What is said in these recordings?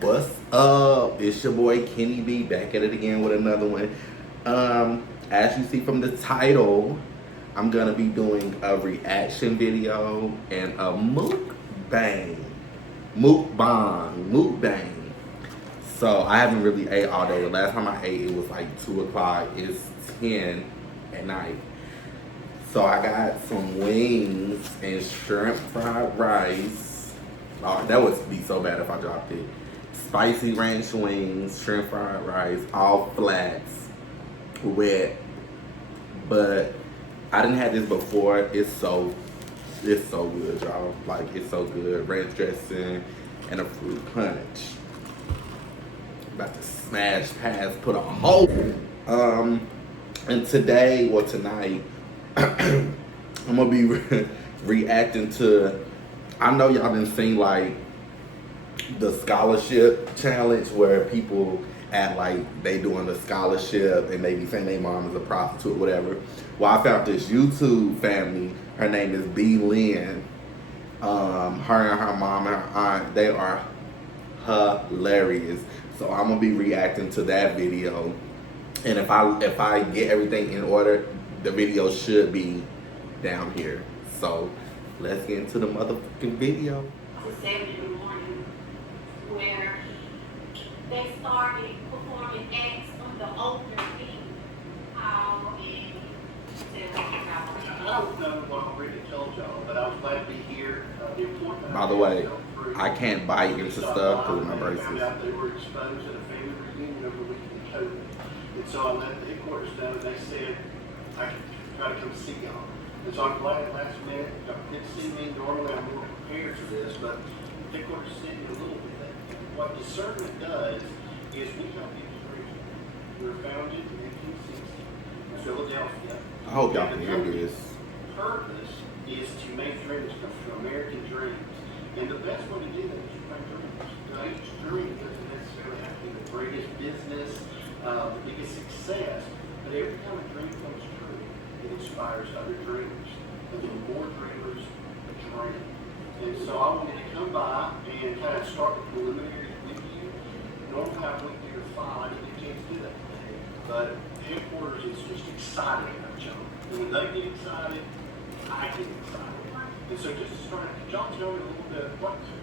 What's up? It's your boy Kenny B back at it again with another one. As you see from the title, I'm gonna be doing a reaction video and a mukbang. So I haven't really ate all day. The last time I ate, it was like 2 o'clock. It's 10 at night. So I got some wings and shrimp fried rice. Oh, that would be so bad if I dropped it. Spicy ranch wings, shrimp fried rice, all flats, wet. But I didn't have this before. It's so good, y'all. Like, it's so good. Ranch dressing and a fruit punch. About to smash past, put a hole. And today or tonight, I'm gonna be reacting to. I know y'all been seeing like the scholarship challenge where people act like they doing the scholarship and they be saying their mom is a prostitute or whatever. Well, I found this YouTube family. Her name is Lynn. Her and her mom and her aunt, they are hilarious. So I'm gonna be reacting to that video. And if I get everything in order, the video should be down here. So let's get into the motherfucking video. To 7 in the morning, where they started performing acts on the open thing. I don't know what I already told y'all, but I was glad to be here. The appointment. By the way, I can't bite into stuff because of my braces. braces. Found out they were exposed at a family reunion over the weekend of COVID. And so I let the headquarters know, and they said I could try to come see y'all. And so I'm glad last minute y'all did see me. Normally I'm more prepared for this, but headquarters sent me a little bit. What discernment does is we help people dream. We were founded in 1860 in Philadelphia. I hope y'all can hear this. Purpose is to make dreams come true, American dreams. And the best way to do that is to make dreams. Now, each dream doesn't necessarily have to be the greatest business, the biggest success, but every time a dream comes true, it inspires other dreamers. And the more dreamers, the dream. And so I wanted to come by and kind of start the preliminaries with you. Normally I went through the file, I didn't get a chance to do that today. But headquarters is just excited about y'all. And when they get excited, I get excited. And so just to start, could y'all tell me a little bit,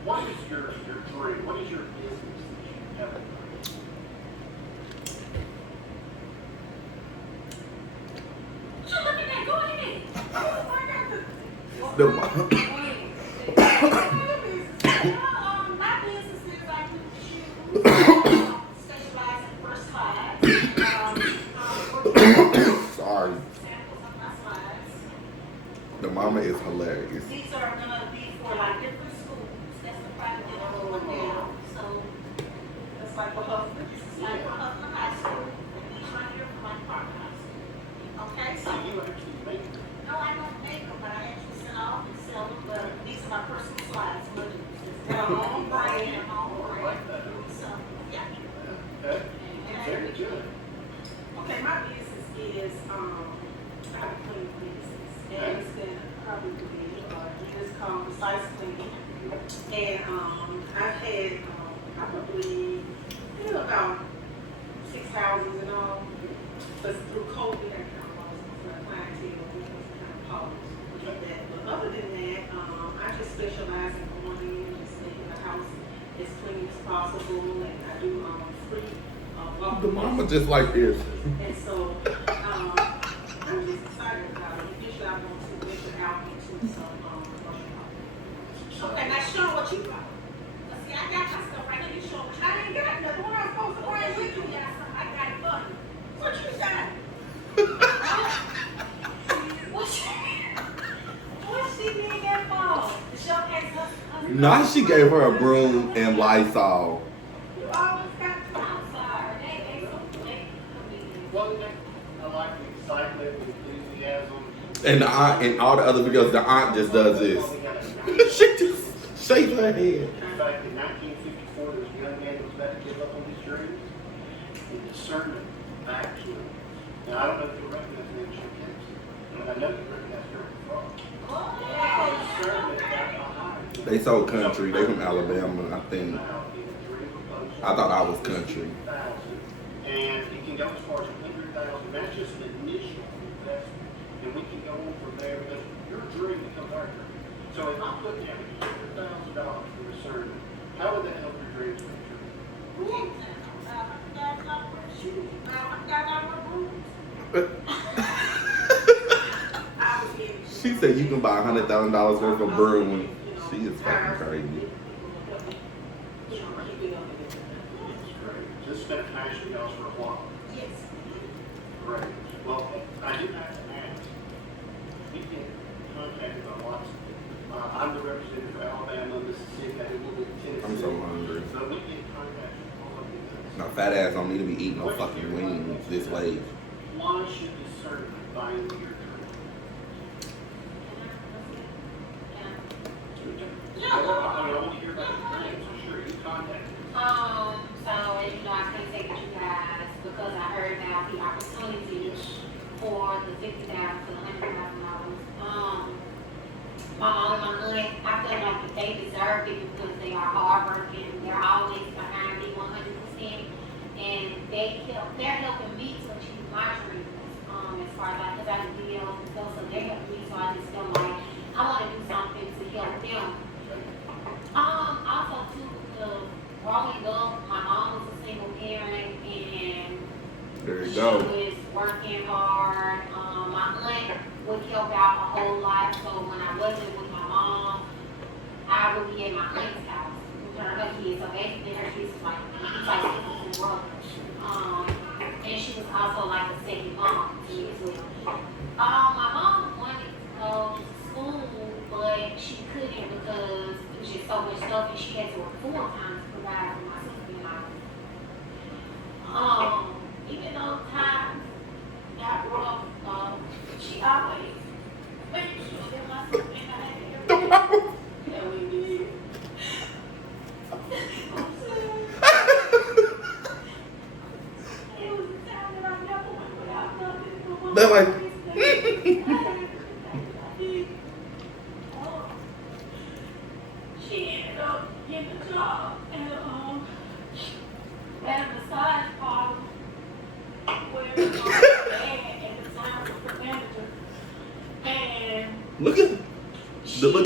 what is your dream? What is your business that you have in mind? So look at that, go ahead. My business is I do shoes, specialize in first class. Sorry. Samples of my slides. The mama is hilarious. These are gonna be for like different schools. That's the private that I'm going down. So that's like what Huffman. This is like what Huffman High School. And these right here for my Park High School. Okay, so So you actually make them. no, I don't make them, but I actually sell off and sell them. But these are my personal slides. But they're my own brand, my own I brand. like that. So yeah. Okay. Very good. Okay, my business is I have a cleaning business, and it's been probably it's called Precise Cleaning, and I've had probably about 6 houses and all, but through COVID I kind of lost my clientele, which was kind of paused with that. But other than that, I just specialize in going in, just making the house as clean as possible, and I do free. The mama just like this. And so, I'm just excited about it. Eventually, I'm going to venture out into some commercial property. Okay, now show what you got. Now, see, I got my stuff right here. You show me. I ain't got nothing. What am I supposed to bring with me? I got it for you. What you got? What's she being that for? The show has us. Now she gave her a broom and Lysol. You always got to. I'm sorry. They so Well, I like the excitement, the enthusiasm. And the aunt, in all the other videos, the aunt just does this. She just shakes her head. In fact, in 1954, there was a young man who was about to give up on his dreams. And discernment back to him. Now, I don't know if you recognize the name Jim Kennedy, but I know you recognize her from. Discernment back behind him. They so country. They from Alabama, I think. Now, in a dream of I thought I was country. And it can go as far as 100,000. That's just an initial investment, and we can go on from there because your dream becomes our dream. So if I put down $100,000 for a sermon, how would that help your dreams come true? She said you can buy $100,000 worth of brewing. She is fucking crazy. Just spent passion for a while. Yes. Great. Well, I do have to ask. We get contacted by lots of I'm the representative for Alabama, Mississippi, I do a little bit of Tennessee. I'm so hungry. So we get contacted from all of these. Now, fat ass don't need to be eating no fucking wings this late. Why should the servant buy into your dream? I want to hear about your dreams, for sure. You contacted. So as you know, I couldn't take you guys because I heard about the opportunity for the $50,000 to the $100,000. My mom and my aunt, I feel like that they deserve it because they are hardworking. They're always behind me 100%, and they're helping me to achieve my dreams. As far as because I do videos and stuff, so they're helping me. So I just feel like I want to do something to help them. Also too, because growing up, my mom was a single parent, and There you she go. was working hard. My aunt would help out a whole lot, so when I wasn't with my mom, I would be at my aunt's house with her kids. So basically, her kids was like sisters and brothers. And she was also like a second mom to me as well. My mom wanted to go to school, but she couldn't because it was just so much stuff, and she had to work full time to provide for my sister and I. Even though times got rough, she always made sure that my sister and I had everything that we needed. It was a time that I never went without nothing. They're like, She ended up getting a job at a massage parlor where my dad at the time was the manager. And look at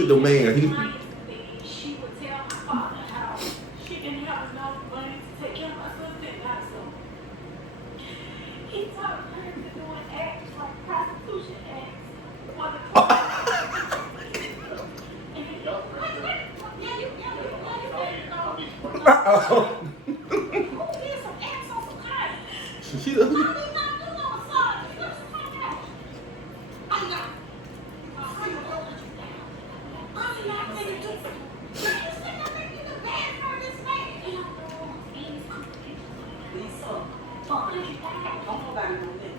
the man. He, she would tell my father how she didn't have enough money to take care of my sister and I, so he taught her to do an act like prostitution acts for the client. she doesn't.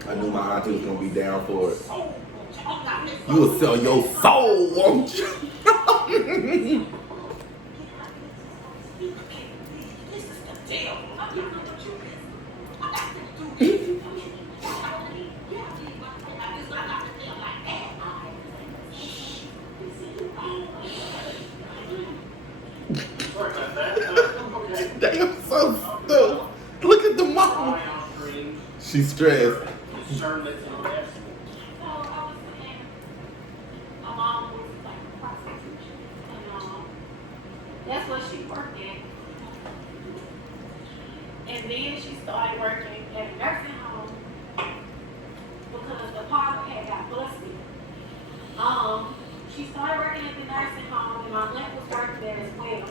I knew my auntie was gonna be down for it. You will sell your soul, won't you? Sorry about that. Okay. They are so stupid. Look at the mom. She's stressed. Discernment and investment. So I was saying, my mom was like a prostitution, and that's what she worked at. And then she started working at a nursing home because the parlor had got busted. She started working at the nursing home, and my aunt was working there as well.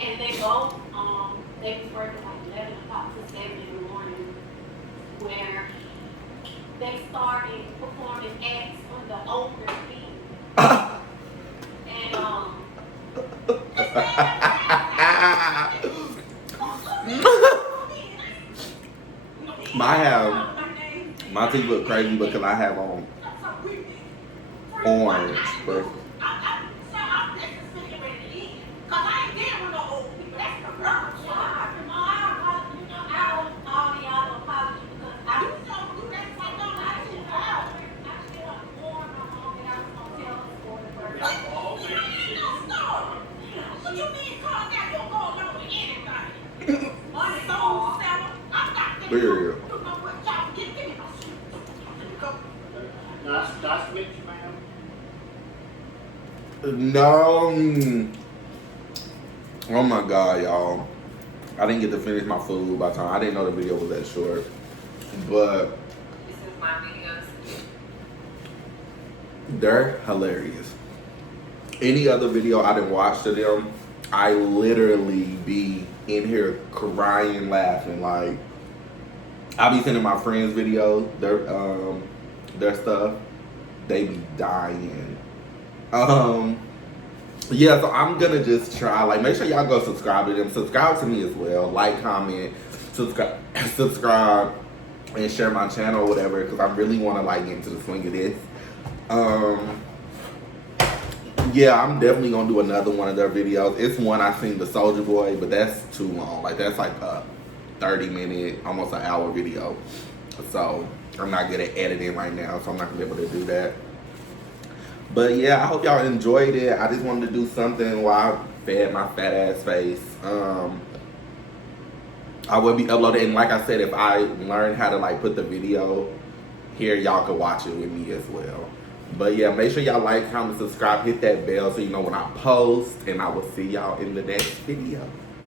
And they both, they was working like 11 o'clock to 7 in the morning, where they started performing acts on the older feet. And my teeth look crazy because I have on orange. But Period. Give me my shoes. Nice to meet you, ma'am. No. Oh my God, y'all. I didn't get to finish my food by the time. I didn't know the video was that short. But This is my videos. they're hilarious. Any other video I didn't watch to them, I literally be in here crying, laughing. Like, I be sending my friends videos, their stuff. They be dying. Yeah, so I'm gonna just try. Like, make sure y'all go subscribe to them. Subscribe to me as well. Like, comment, subscribe, and share my channel or whatever. Because I really want to like get into the swing of this. Yeah, I'm definitely gonna do another one of their videos. It's one I seen the Soldier Boy, but that's too long. Like, that's like a 30-minute, almost an hour video. So I'm not good at editing right now, so I'm not gonna be able to do that. But yeah, I hope y'all enjoyed it. I just wanted to do something while I fed my fat ass face. I will be uploading, and like I said, if I learn how to like put the video here, y'all can watch it with me as well. But yeah, make sure y'all like, comment, subscribe, hit that bell so you know when I post, and I will see y'all in the next video.